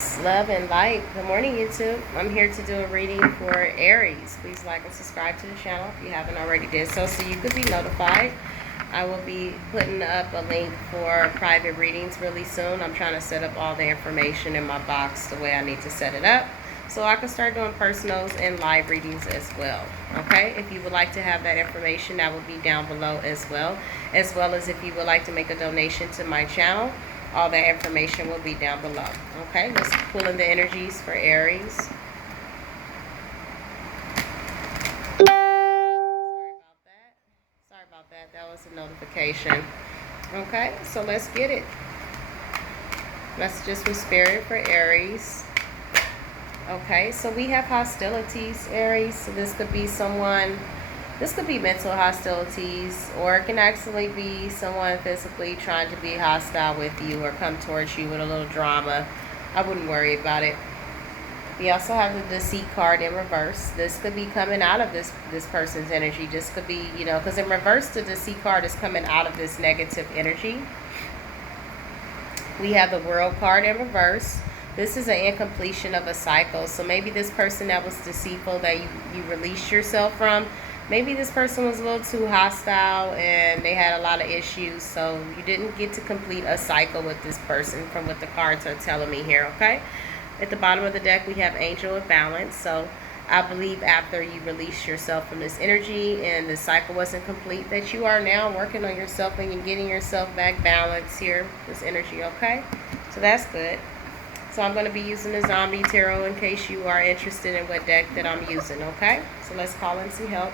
Love and light. Good morning, YouTube. I'm here to do a reading for Aries. Please like and subscribe to the channel if you haven't already did so you could be notified. I will be putting up a link for private readings really soon. I'm trying to set up all the information in my box the way I need to set it up so I can start doing personals and live readings as well. Okay, if you would like to have that information, that will be down below as well as if you would like to make a donation to my channel. All that information will be down below. Okay, let's pull in the energies for Aries. Sorry about that. That was a notification. Okay, so let's get it. Messages from Spirit for Aries. Okay, so we have hostilities, Aries. So this could be mental hostilities, or it can actually be someone physically trying to be hostile with you or come towards you with a little drama. I wouldn't worry about it. We also have the Deceit card in reverse. This could be coming out of this person's energy. This could be, because in reverse, the Deceit card is coming out of this negative energy. We have the World card in reverse. This is an incompletion of a cycle. So maybe this person that was deceitful that you released yourself from, maybe this person was a little too hostile and they had a lot of issues. So you didn't get to complete a cycle with this person from what the cards are telling me here, okay? At the bottom of the deck, we have Angel of Balance. So I believe after you release yourself from this energy and the cycle wasn't complete, that you are now working on yourself and you're getting yourself back balanced here, this energy, okay? So that's good. So I'm going to be using the Zombie Tarot in case you are interested in what deck that I'm using, okay? So let's call in some help.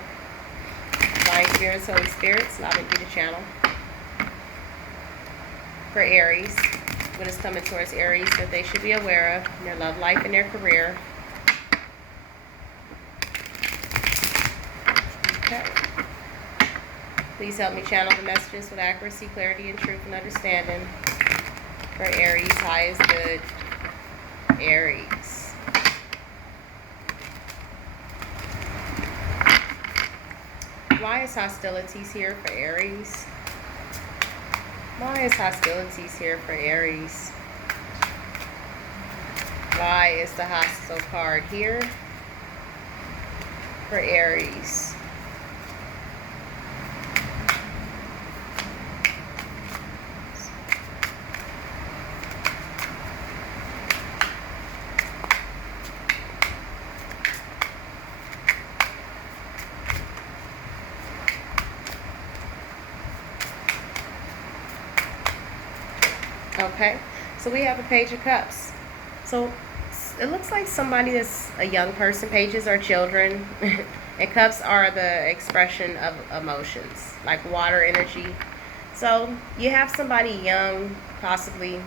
Divine Spirits, Holy Spirits, allow me to be the channel. For Aries, what is coming towards Aries that they should be aware of in their love life and their career. Okay. Please help me channel the messages with accuracy, clarity, and truth and understanding. For Aries, high is good. Aries. Why is hostilities here for Aries? Why is hostilities here for Aries? Why is the hostile card here for Aries? Okay, so we have a Page of Cups. So it looks like somebody that's a young person. Pages are children, and cups are the expression of emotions, like water energy. So you have somebody young, possibly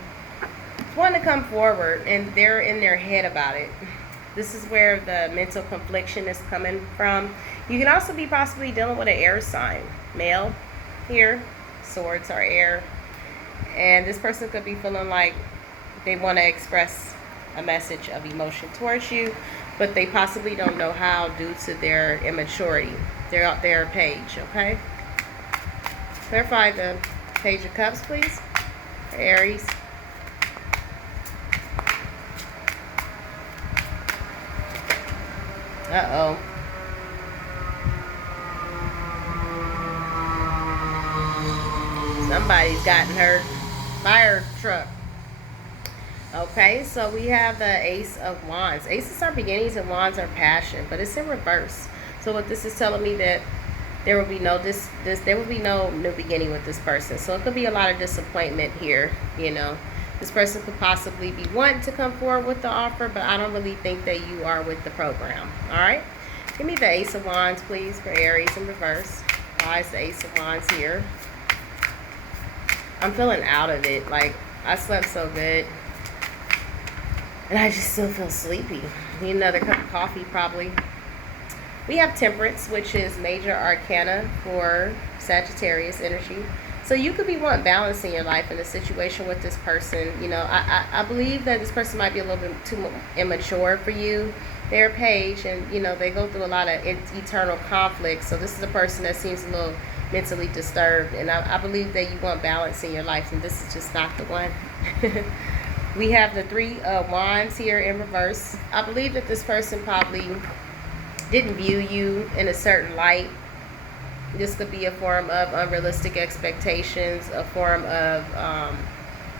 wanting to come forward, and they're in their head about it. This is where the mental confliction is coming from. You can also be possibly dealing with an air sign, male here. Swords are air. And this person could be feeling like they want to express a message of emotion towards you, but they possibly don't know how due to their immaturity. They're out their page, okay? Clarify the Page of Cups, please, for Aries. Uh-oh. Somebody's gotten hurt. Fire truck. Okay, so we have the Ace of Wands. Aces are beginnings and Wands are passion, but it's in reverse. So what this is telling me that there will be no there will be no new beginning with this person. So it could be a lot of disappointment here. This person could possibly be wanting to come forward with the offer, but I don't really think that you are with the program. All right, give me the Ace of Wands, please, for Aries in reverse. Why is the Ace of Wands here? I'm feeling out of it. Like, I slept so good. And I just still feel sleepy. Need another cup of coffee, probably. We have Temperance, which is major arcana for Sagittarius energy. So you could be wanting balance in your life in a situation with this person. I believe that this person might be a little bit too immature for you. They're a page, and, they go through a lot of eternal conflict. So this is a person that seems a little mentally disturbed, and I believe that you want balance in your life, and this is just not the one. We have the Three of Wands here in reverse. I believe that this person probably didn't view you in a certain light. This could be a form of unrealistic expectations, a form of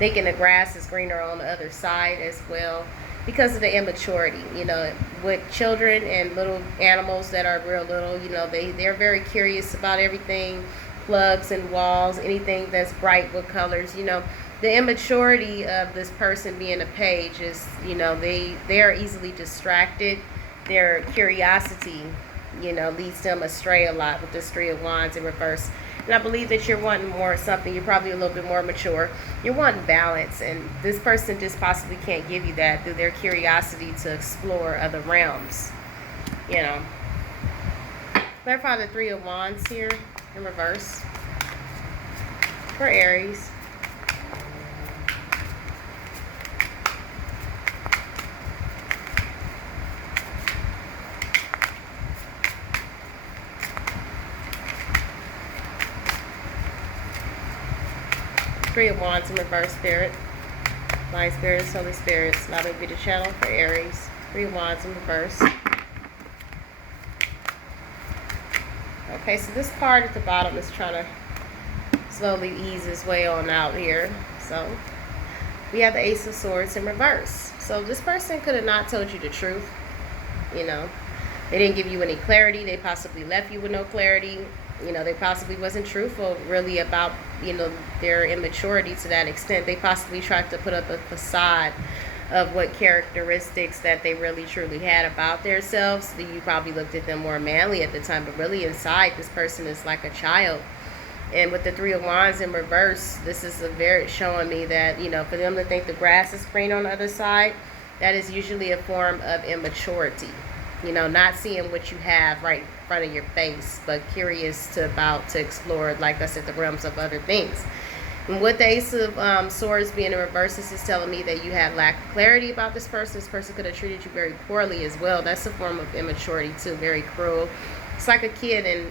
thinking the grass is greener on the other side as well, because of the immaturity. You know, with children and little animals that are real little, you know, they're very curious about everything, plugs and walls, anything that's bright with colors. You know, the immaturity of this person being a page is, you know, they are easily distracted. Their curiosity, you know, leads them astray a lot with this Three of Wands in reverse. And I believe that you're wanting more something. You're probably a little bit more mature. You're wanting balance, and this person just possibly can't give you that through their curiosity to explore other realms. You know. Clarify the Three of Wands here in reverse for Aries. Three of Wands in reverse, Spirit. Light Spirits, Holy Spirits, allow me to be the channel for Aries. Three of Wands in reverse. Okay, so this card at the bottom is trying to slowly ease its way on out here. So we have the Ace of Swords in reverse. So this person could have not told you the truth. You know, they didn't give you any clarity. They possibly left you with no clarity. You know, they possibly wasn't truthful really about, you know, their immaturity to that extent. They possibly tried to put up a facade of what characteristics that they really truly had about themselves. You probably looked at them more manly at the time, but really inside this person is like a child. And with the Three of Wands in reverse, this is a very showing me that, you know, for them to think the grass is green on the other side, that is usually a form of immaturity. You know, not seeing what you have right in front of your face, but curious to explore, like I said, the realms of other things. And with the Ace of Swords being in reverse, this is telling me that you had lack of clarity about this person. This person could have treated you very poorly as well. That's a form of immaturity too, very cruel. It's like a kid in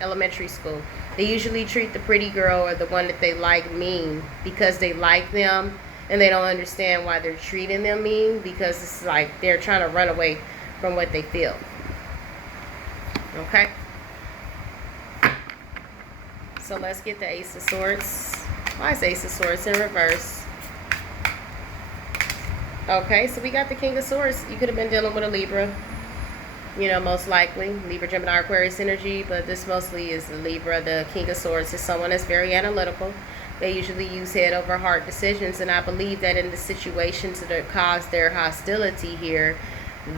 elementary school. They usually treat the pretty girl or the one that they like mean because they like them, and they don't understand why they're treating them mean, because it's like they're trying to run away from what they feel. Okay, so let's get the Ace of Swords. Why is Ace of Swords in reverse? Okay, so we got the King of Swords. You could have been dealing with a Libra, you know, most likely Libra, Gemini, Aquarius energy, but this mostly is the Libra. The King of Swords is someone that's very analytical. They usually use head over heart decisions, and I believe that in the situations that caused their hostility here,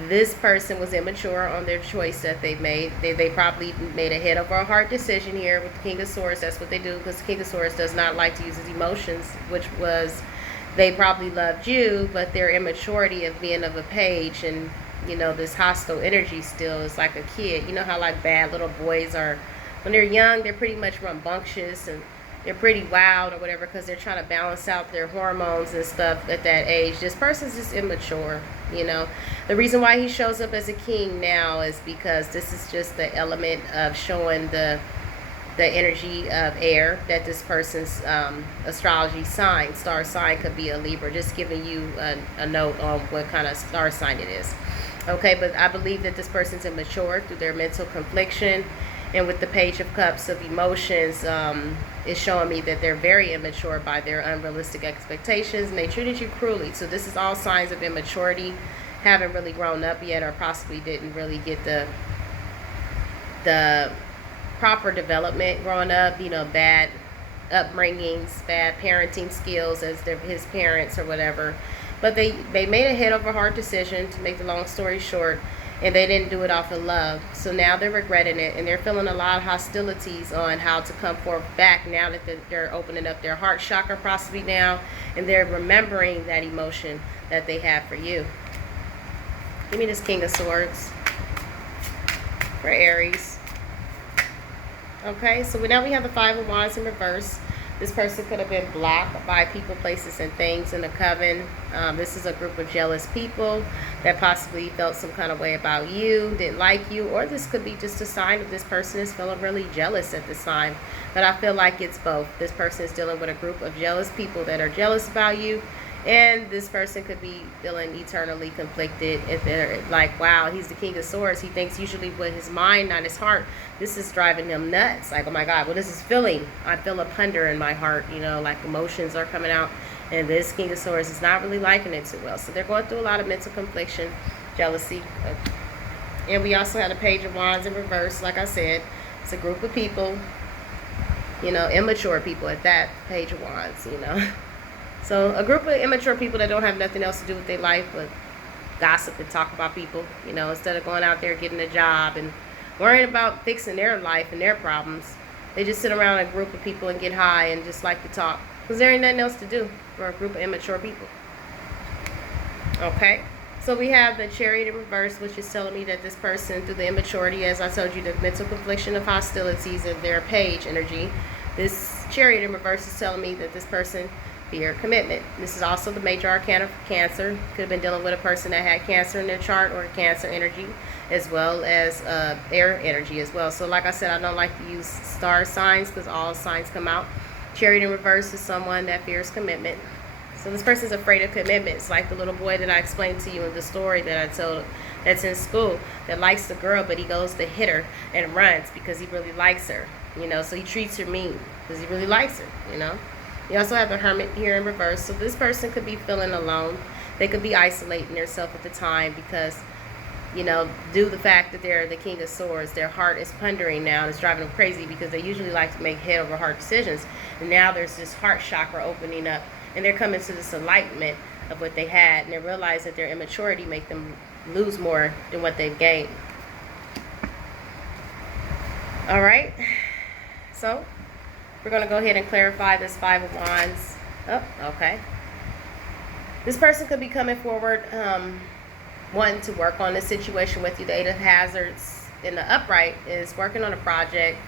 this person was immature on their choice that they made. They probably made a head over heart decision here with the King of Swords. That's what they do, because the King of Swords does not like to use his emotions, which was they probably loved you, but their immaturity of being of a page and, you know, this hostile energy still is like a kid. You know how like bad little boys are when they're young, they're pretty much rambunctious and they're pretty wild or whatever, because they're trying to balance out their hormones and stuff at that age. This person's just immature, you know. The reason why he shows up as a king now is because this is just the element of showing the energy of air, that this person's astrology sign, star sign, could be a Libra. Just giving you a note on what kind of star sign it is. Okay, but I believe that this person's immature through their mental confliction. And with the Page of Cups of emotions, it's showing me that they're very immature by their unrealistic expectations, and they treated you cruelly. So this is all signs of immaturity, haven't really grown up yet, or possibly didn't really get the proper development growing up. You know, bad upbringings, bad parenting skills as his parents or whatever. But they made a head over heart decision, to make the long story short, and they didn't do it off of love. So now they're regretting it, and they're feeling a lot of hostilities on how to come forth back now that they're opening up their heart chakra possibly now, and they're remembering that emotion that they have for you. Give me this King of Swords for Aries. Okay, so now we have the Five of Wands in reverse. This person could have been blocked by people, places, and things in the coven. This is a group of jealous people that possibly felt some kind of way about you, didn't like you, or this could be just a sign of this person is feeling really jealous at this time. But I feel like it's both. This person is dealing with a group of jealous people that are jealous about you, And this person could be feeling eternally conflicted if they're like, wow, he's the king of swords. He thinks usually with his mind, not his heart. This is driving him nuts. Like, oh my God, what is this feeling? I feel a plunder in my heart, like emotions are coming out. And this king of swords is not really liking it too well. So they're going through a lot of mental confliction, jealousy. And we also had a page of wands in reverse. Like I said, it's a group of people, immature people at that, page of wands, So a group of immature people that don't have nothing else to do with their life but gossip and talk about people, instead of going out there getting a job and worrying about fixing their life and their problems. They just sit around a group of people and get high and just like to talk because there ain't nothing else to do for a group of immature people. Okay, so we have the Chariot in reverse, which is telling me that this person, through the immaturity, as I told you, the mental confliction of hostilities and their page energy, this Chariot in reverse is telling me that this person fear commitment. This is also the major arcana for Cancer. Could have been dealing with a person that had Cancer in their chart or Cancer energy, as well as air energy as well. So like I said, I don't like to use star signs because all signs come out. Chariot in reverse is someone that fears commitment. So this person's afraid of commitment. It's like the little boy that I explained to you in the story that I told that's in school that likes the girl, but he goes to hit her and runs because he really likes her. So he treats her mean because he really likes her, You also have the Hermit here in reverse. So this person could be feeling alone. They could be isolating themselves at the time because, due to the fact that they're the King of Swords, their heart is pondering now and it's driving them crazy because they usually like to make head over heart decisions. And now there's this heart chakra opening up and they're coming to this enlightenment of what they had. And they realize that their immaturity make them lose more than what they've gained. All right. So we're going to go ahead and clarify this Five of Wands. Oh, okay. This person could be coming forward wanting to work on this situation with you. The Eight of Hazards in the upright is working on a project.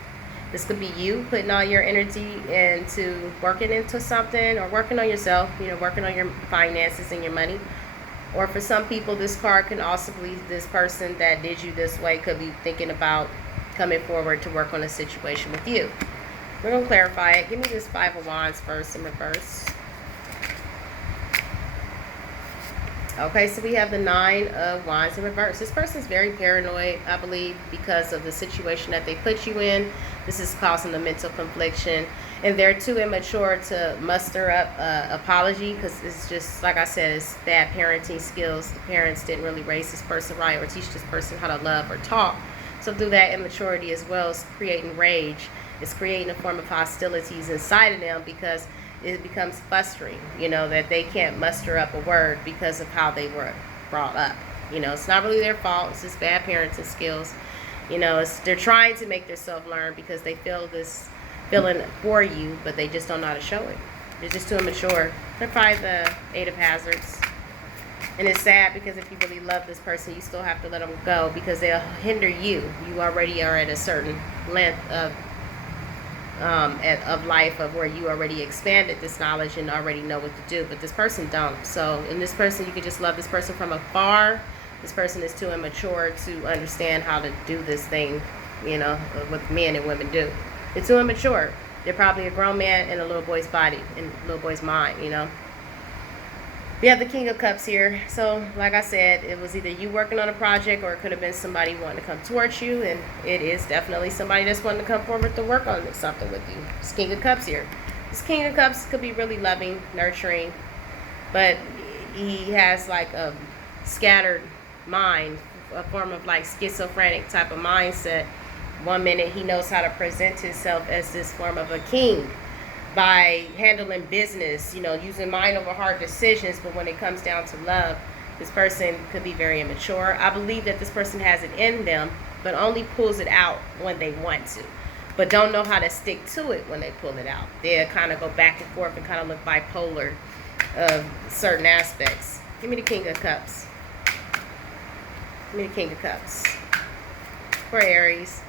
This could be you putting all your energy into working into something or working on yourself, working on your finances and your money. Or for some people, this card can also be this person that did you this way could be thinking about coming forward to work on a situation with you. We're going to clarify it. Give me this Five of Wands first in reverse. Okay, so we have the Nine of Wands in reverse. This person is very paranoid, I believe, because of the situation that they put you in. This is causing the mental confliction. And they're too immature to muster up apology because it's just, like I said, it's bad parenting skills. The parents didn't really raise this person right or teach this person how to love or talk. So through that immaturity as well, it's creating rage. It's creating a form of hostilities inside of them because it becomes frustrating, that they can't muster up a word because of how they were brought up. It's not really their fault. It's just bad parenting skills. They're trying to make themselves learn because they feel this feeling for you, but they just don't know how to show it. They're just too immature. They're probably the Eight of Hazards. And it's sad because if you really love this person, you still have to let them go because they'll hinder you. You already are at a certain length of life of where you already expanded this knowledge and already know what to do, but this person don't. So in this person, you can just love this person from afar. This person is too immature to understand how to do this thing, what men and women do. They're too immature. They're probably a grown man in a little boy's body, in a little boy's mind, We have the King of Cups here. So like I said, it was either you working on a project or it could have been somebody wanting to come towards you, and it is definitely somebody that's wanting to come forward to work on something with you. This King of Cups here. This King of Cups could be really loving, nurturing, but he has like a scattered mind, a form of like schizophrenic type of mindset. One minute he knows how to present himself as this form of a king by handling business, using mind over heart decisions, but when it comes down to love, this person could be very immature. I believe that this person has it in them, but only pulls it out when they want to, but don't know how to stick to it when they pull it out. They'll kind of go back and forth and kind of look bipolar of certain aspects. Give me the King of Cups. Give me the King of Cups. For Aries.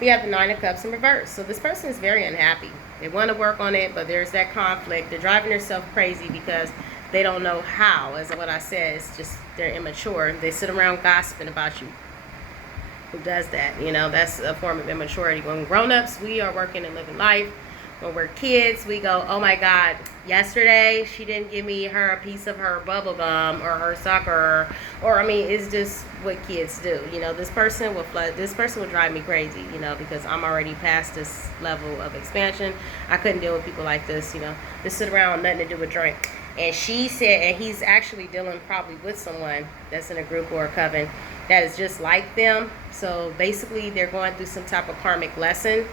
We have the Nine of Cups in reverse. So this person is very unhappy. They want to work on it, but there's that conflict. They're driving themselves crazy because they don't know how. As what I said, it's just they're immature. They sit around gossiping about you. Who does that? That's a form of immaturity. When grown-ups, we are working and living life. When we're kids, we go, oh my God, yesterday she didn't give me her a piece of her bubble gum or her sucker, or I mean, it's just what kids do. You know, this person will drive me crazy, you know, because I'm already past this level of expansion. I couldn't deal with people like this, you know, just sit around, nothing to do with drink. And she said, and he's actually dealing probably with someone that's in a group or a coven that is just like them. So basically, they're going through some type of karmic lesson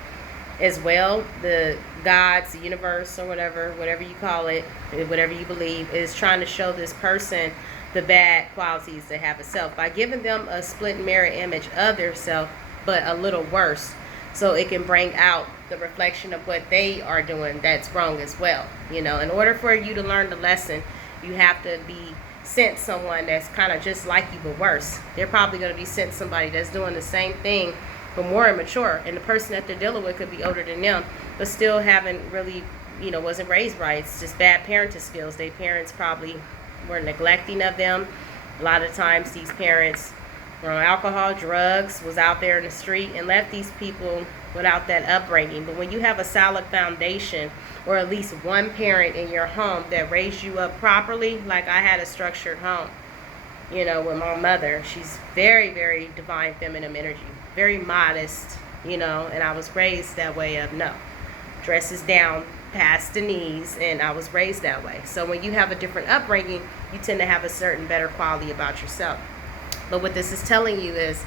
as well. The gods, the universe, or whatever you call it, whatever you believe, is trying to show this person the bad qualities they have of self by giving them a split mirror image of their self, but a little worse, so it can bring out the reflection of what they are doing that's wrong as well. You know, in order for you to learn the lesson, you have to be sent someone that's kind of just like you but worse. They're probably going to be sent somebody that's doing the same thing but more immature, and the person that they're dealing with could be older than them, but still haven't really, you know, wasn't raised right. It's just bad parenting skills. Their parents probably were neglecting of them. A lot of times these parents were on alcohol, drugs, was out there in the street, and left these people without that upbringing. But when you have a solid foundation, or at least one parent in your home that raised you up properly, like I had a structured home, you know, with my mother. She's very, very divine feminine energy, very modest, you know, and I was raised that way of no, dresses down past the knees, and I was raised that way. So when you have a different upbringing, you tend to have a certain better quality about yourself. But what this is telling you is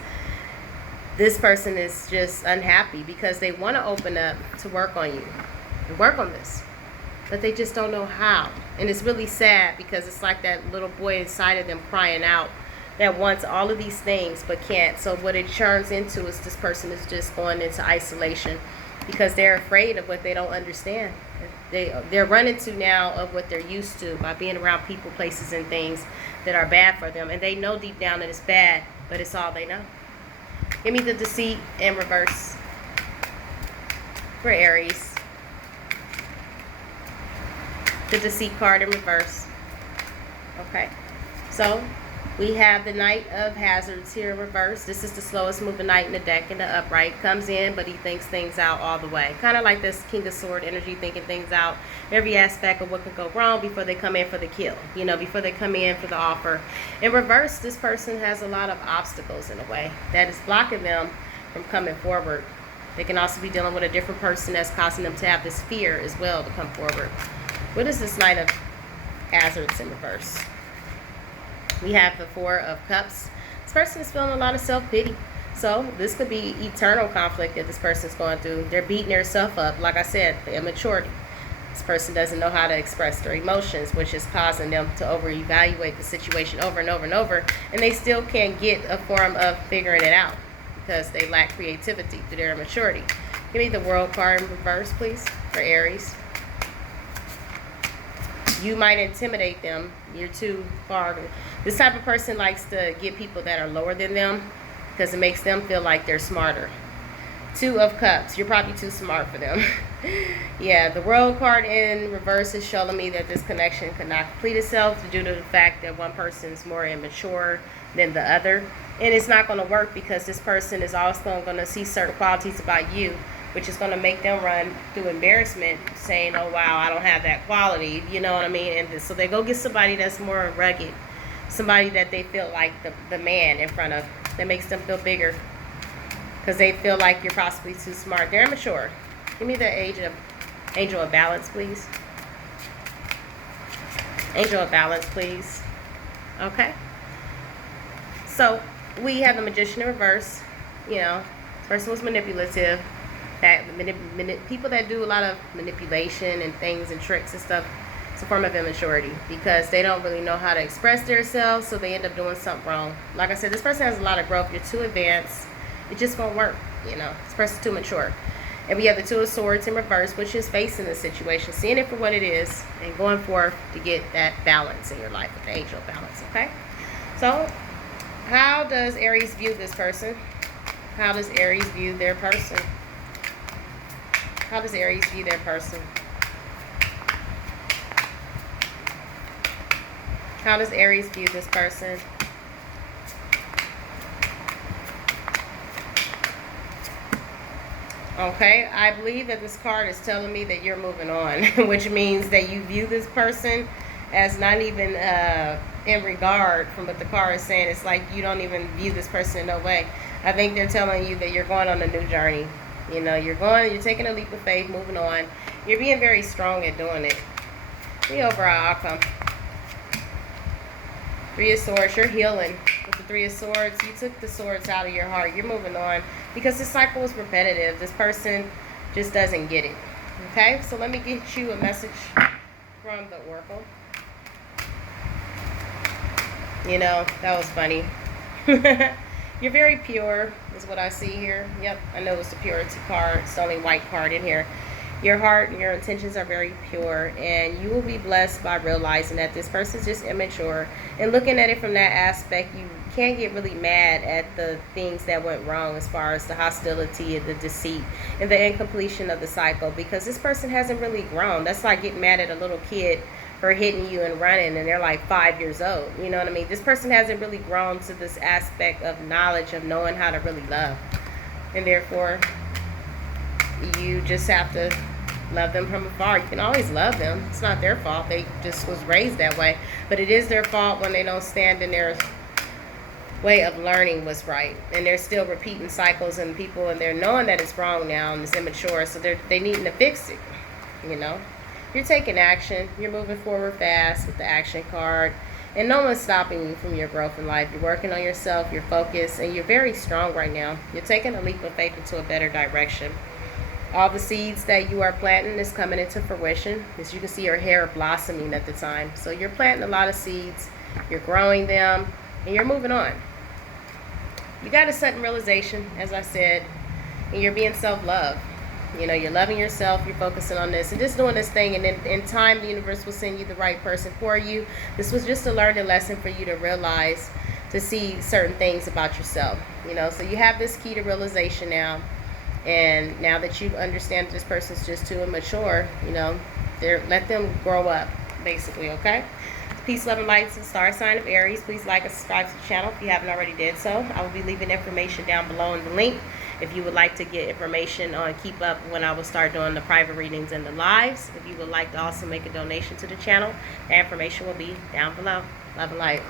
this person is just unhappy because they want to open up to work on you and work on this, but they just don't know how. And it's really sad because it's like that little boy inside of them crying out that wants all of these things but can't. So what it turns into is this person is just going into isolation because they're afraid of what they don't understand. They're running to now of what they're used to by being around people, places, and things that are bad for them. And they know deep down that it's bad, but it's all they know. Give me the deceit in reverse for Aries. The deceit card in reverse. Okay, so we have the Knight of Hazards here in reverse. This is the slowest moving knight in the deck, in the upright. Comes in, but he thinks things out all the way. Kind of like this King of Sword energy, thinking things out, every aspect of what could go wrong before they come in for the kill, you know, before they come in for the offer. In reverse, this person has a lot of obstacles in a way that is blocking them from coming forward. They can also be dealing with a different person that's causing them to have this fear as well to come forward. What is this Knight of Hazards in reverse? We have the Four of Cups. This person is feeling a lot of self-pity. So this could be eternal conflict that this person is going through. They're beating themselves up. Like I said, the immaturity. This person doesn't know how to express their emotions, which is causing them to over-evaluate the situation over and over and over. And they still can't get a form of figuring it out because they lack creativity through their immaturity. Give me the World card in reverse, please, for Aries. You might intimidate them. You're too far. This type of person likes to get people that are lower than them because it makes them feel like they're smarter. Two of Cups. You're probably too smart for them. Yeah, the World card in reverse is showing me that this connection could not complete itself due to the fact that one person is more immature than the other. And it's not going to work because this person is also going to see certain qualities about you, which is going to make them run through embarrassment, saying, oh, wow, I don't have that quality, you know what I mean? And so they go get somebody that's more rugged, somebody that they feel like the man in front of, that makes them feel bigger because they feel like you're possibly too smart. They're immature. Give me the Angel of Balance, please. Angel of Balance, please. Okay. So we have the Magician in reverse. You know, this person was manipulative. That people that do a lot of manipulation and things and tricks and stuff, it's a form of immaturity because they don't really know how to express themselves, so they end up doing something wrong. Like I said, this person has a lot of growth. You're too advanced. It just won't work, you know. This person's too mature. And we have the Two of Swords in reverse, which is facing the situation, seeing it for what it is, and going forth to get that balance in your life with the Angel of Balance, okay? So, how does Aries view this person? How does Aries view their person? How does Aries view their person? How does Aries view this person? Okay, I believe that this card is telling me that you're moving on, which means that you view this person as not even in regard from what the card is saying. It's like you don't even view this person in no way. I think they're telling you that you're going on a new journey. You know, you're taking a leap of faith, moving on. You're being very strong at doing it. The overall outcome. Three of Swords, you're healing. With the Three of Swords, you took the swords out of your heart. You're moving on because this cycle is repetitive. This person just doesn't get it. Okay, so let me get you a message from the Oracle. You know, that was funny. You're very pure, is what I see here. Yep, I know it's the purity card. It's the only white card in here. Your heart and your intentions are very pure, and you will be blessed by realizing that this person is just immature. And looking at it from that aspect, you can't get really mad at the things that went wrong as far as the hostility and the deceit and the incompletion of the cycle, because this person hasn't really grown. That's like getting mad at a little kid for hitting you and running and they're like 5 years old. You know what I mean? This person hasn't really grown to this aspect of knowledge of knowing how to really love. And therefore, you just have to love them from afar. You can always love them. It's not their fault. They just was raised that way. But it is their fault when they don't stand in their way of learning what's right. And they're still repeating cycles and people, and they're knowing that it's wrong now and it's immature. So they needing to fix it, you know. You're taking action. You're moving forward fast with the action card. And no one's stopping you from your growth in life. You're working on yourself. You're focused. And you're very strong right now. You're taking a leap of faith into a better direction. All the seeds that you are planting is coming into fruition. As you can see, your hair blossoming at the time. So you're planting a lot of seeds. You're growing them. And you're moving on. You got a sudden realization, as I said. And you're being self-love. You know, you're loving yourself, you're focusing on this, and just doing this thing, and then in time, the universe will send you the right person for you. This was just a learning lesson for you to realize, to see certain things about yourself, you know. So you have this key to realization now, and now that you understand that this person's just too immature, you know, let them grow up, basically, okay? Peace, love, and light to the star sign of Aries. Please like and subscribe to the channel if you haven't already did so. I will be leaving information down below in the link if you would like to get information on keep up when I will start doing the private readings and the lives. If you would like to also make a donation to the channel, the information will be down below. Love and light.